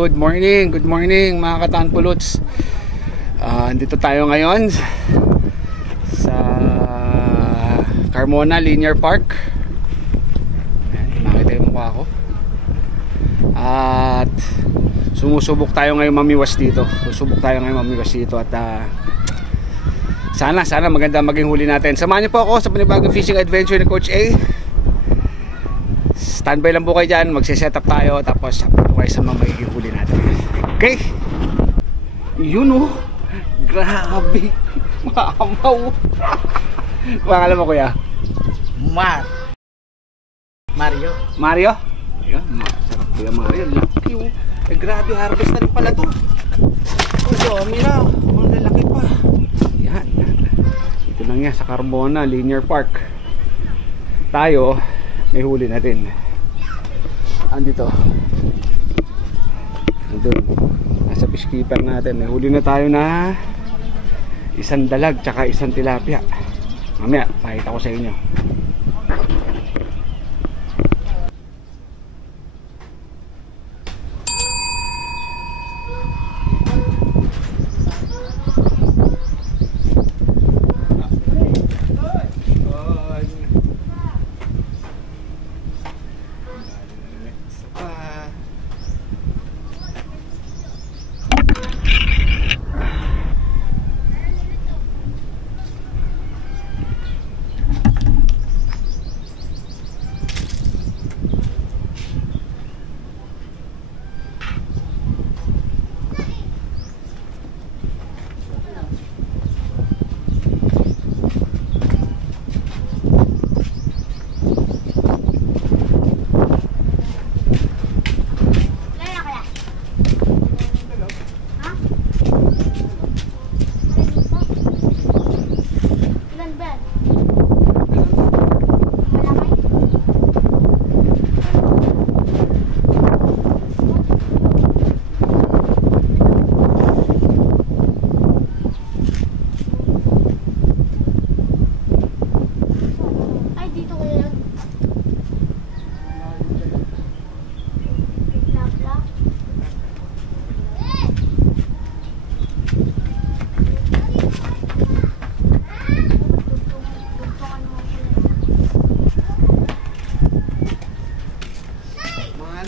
Good morning mga katanpuluts. Andito tayo ngayon sa Carmona Linear Park. Ayan, nakita yung mukha ko. At sumusubok tayo ngayon mamiwas dito. At sana maganda maging huli natin. Samahan niyo po ako sa panibagong fishing adventure ni Coach A. Standby lang po kayo dyan, magsiset up tayo, tapos upload sa mga magiging huli natin. Okay? Yun oh, grabe, maamaw. Pangalan mo kuya? Mario. Mario? Yan, sarap kuya Mario, laki oh. Grabe, harvest na rin pala to. Oh, mira, ang lalaki pa. Yan, ito lang yan sa Carmona Linear Park. Tayo, may huli natin. Andito. Andun. Nasa fish keeper natin. May huli na tayo na isang dalag tsaka isang tilapia. Mamaya, pakita ko sa inyo.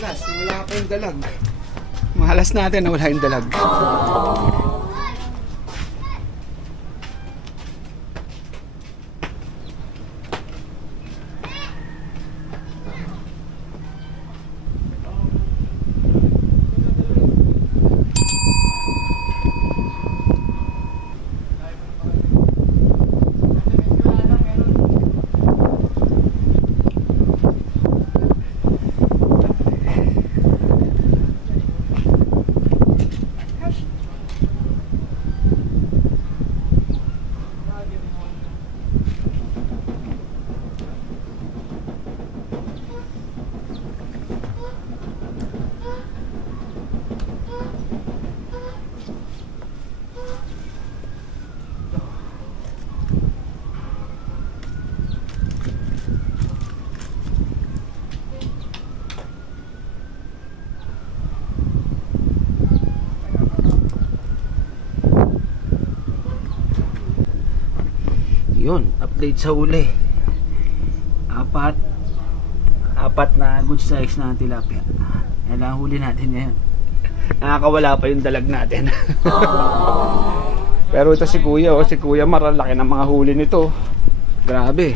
Wala pa yung dalag. Mahalas natin na wala yung dalag. Yun, update sa huli. Apat na good size na tilapia. Yan ang huli natin ngayon. Nakakawala pa yung dalag natin. Pero ito si kuya, si kuya maralaki ng mga huli nito. Grabe.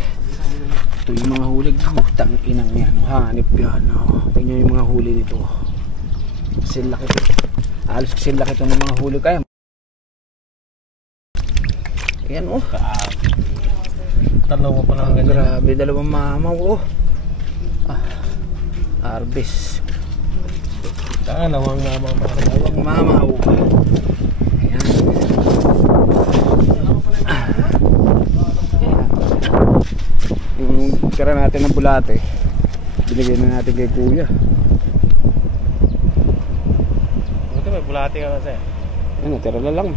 Ito yung mga huli. Butang inang yan, hanip yan. Tingnan yung mga huli nito. Kasi laki ito. Halos kasi laki ito ng mga huli kaya. Ayan oh. Dalawa pa lang ganyan. Grabe, dalawang mamaw oh. Harvest. Dalawang mamaw. Dalawang mamaw. Ayan. Yung tira natin ng bulate, binigay na natin kay kuya. Buti may bulate ka kasi. Ano, tira na lang.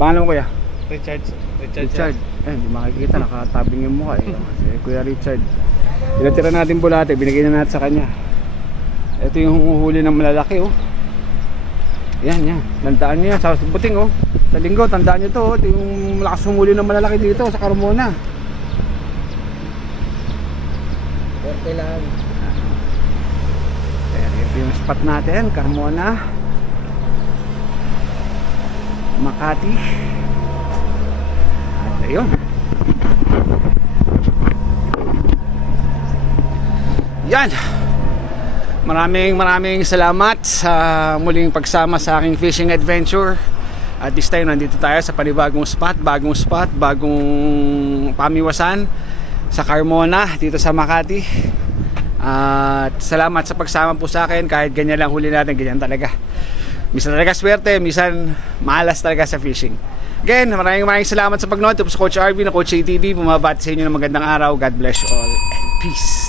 Pangalan mo kuya? Richard. Hindi makikita, nakatabing yung mukha eh. Si Kuya Richard. Pinatira natin bulate, binigay na natin sa kanya. Ito yung humuhuli ng malalaki oh. Yan. Tandaan nyo yan sa buting oh. Sa linggo, tandaan nyo to oh. Ito yung malakas humuli ng malalaki dito sa Carmona. Forte lang. Ito yung spot natin, Carmona, Makati. At ayun. Yan. Maraming salamat sa muling pagsama sa aking fishing adventure. At this time nandito tayo sa panibagong spot, bagong pamiwasan sa Carmona dito sa Makati. At salamat sa pagsama po sa akin. Kahit ganyan lang huli natin, ganyan talaga. Minsan talaga swerte, minsan malas talaga sa fishing. Again, maraming salamat sa pagnood. Ito po sa Coach RV na Coach ATV. Bumabati sa inyo ng magandang araw. God bless you all and peace.